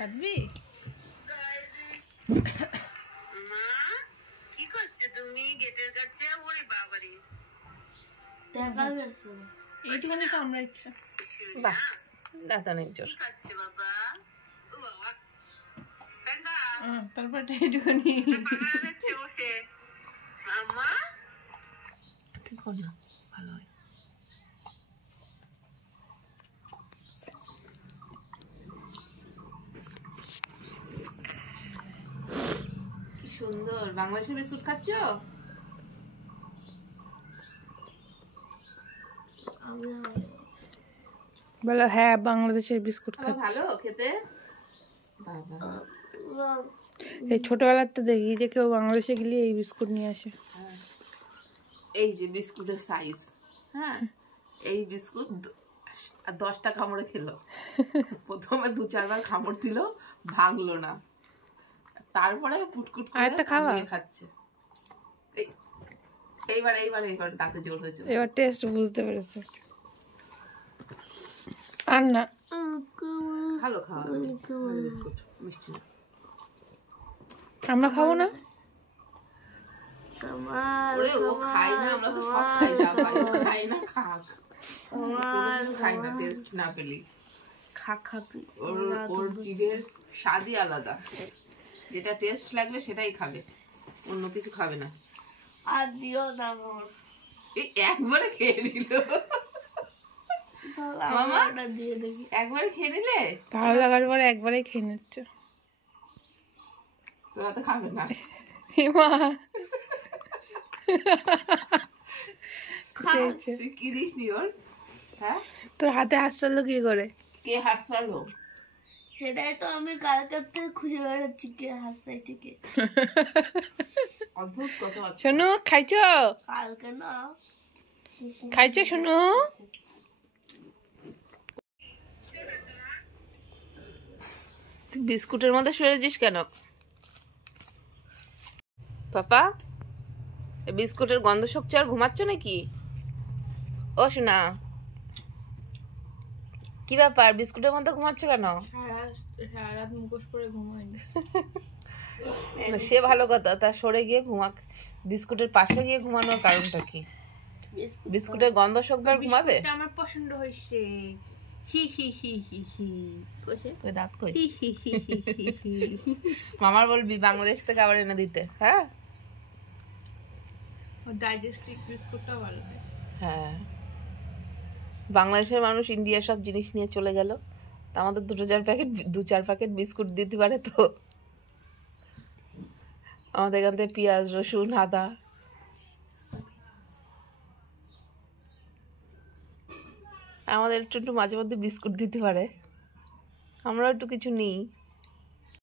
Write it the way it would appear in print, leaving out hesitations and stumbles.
কাটবি? মা কি করছো তুমি গেটের কাছে? ওরে বাবারে টাকা দেছো এইটুখানি তো আমরা ইচ্ছা। বাহ দাদা নেই জোর। কি করছো বাবা? ও বাবা টাকা তারপর এইটুখানি বাবা দেখছে বসে মামা ঠিক কর না ভালো হয়। কি সুন্দর বাংলাদেশের বিস্কুট খাচ্ছ? বলো হ্যাঁ বাংলাদেশের বিস্কুট খাচ্ছি। ভালো খেতে বাবা। এই ছোটবেলার তো দেখি যে কেউ বাংলাদেশে গেলে এই বিস্কুট নিয়ে আসে। এই যে বিস্কুটের সাইজ, হ্যাঁ এই বিস্কুট 10টা কামড়ে খেলো। প্রথমে 2-4 বার কামড় দিল, ভাঙলো না, তারপরে পুটকুট করে খাচ্ছে। এইবার দাঁতে জোর হয়েছে, এবার টেস্ট বুঝতে পেরেছে। আর না ভালো খাওয়া বিস্কুট মিষ্টি না। আমরা খাবো না? ওরে ও খাই না, আমরা তো সব খাই না, ভাই ও খাই না, খাক খাই না টেস্ট না পেলি খাক। ওর জিভের স্বাদই আলাদা, যেটা টেস্ট লাগবে সেটাই খাবে, অন্য কিছু খাবে না। আর দিও না এই একবারে খেয়ে নিল মামা, দিয়ে দেখি একবারে খেয়ে নিলে ভালো লাগার পরে একবারেই খেয়ে নিচ্ছে। তোরা তো খাবে না। তুই কি দিস নি ওর? হ্যাঁ তোর হাতে হাসলো কি করে? কে হাসলো? সেটাই তো আমি কালকে থেকে খুঁজে বেড়াচ্ছি কে হাসছে থেকে। অদ্ভুত কথা। শোনো খাইছ? কালকে না খাইছ শোনো? তুই বিস্কুটের মধ্যে সরেছিস কেন পাপা? বিস্কুটের গন্ধ শোকছে আর ঘুমাচ্ছ নাকি? ও শোনা কি ব্যাপার, বিস্কুটের মধ্যে ঘুমাচ্ছ কেন? সারা রাত মুখোশ করে ঘুমাইনি। সে ভালো কথা, তা সরে গিয়ে ঘুমাক, বিস্কুটের পাশে গিয়ে ঘুমানোর কারণটা কি? বিস্কুটের গন্ধ শোকবে আর ঘুমাবে? আমার পছন্দ হয়েছে। হি হি হি হি হি কইছে ওই দাঁত কই? হি হি হি হি হি হি। মামার বলবি বাংলাদেশ থেকে আবার এনে দিতে। হ্যাঁ ও ডাইজেস্টিভ বিস্কুটটা ভালো হয়। হ্যাঁ বাংলাদেশের মানুষ ইন্ডিয়া সব জিনিস নিয়ে চলে গেল, তা আমাদের 2-4 প্যাকেট বিস্কুট দিতে পারে তো। আমাদের এখান থেকে পেঁয়াজ রসুন আদা আমাদের একটু মাঝে মধ্যে বিস্কুট দিতে পারে, আমরা একটু কিছু নিই।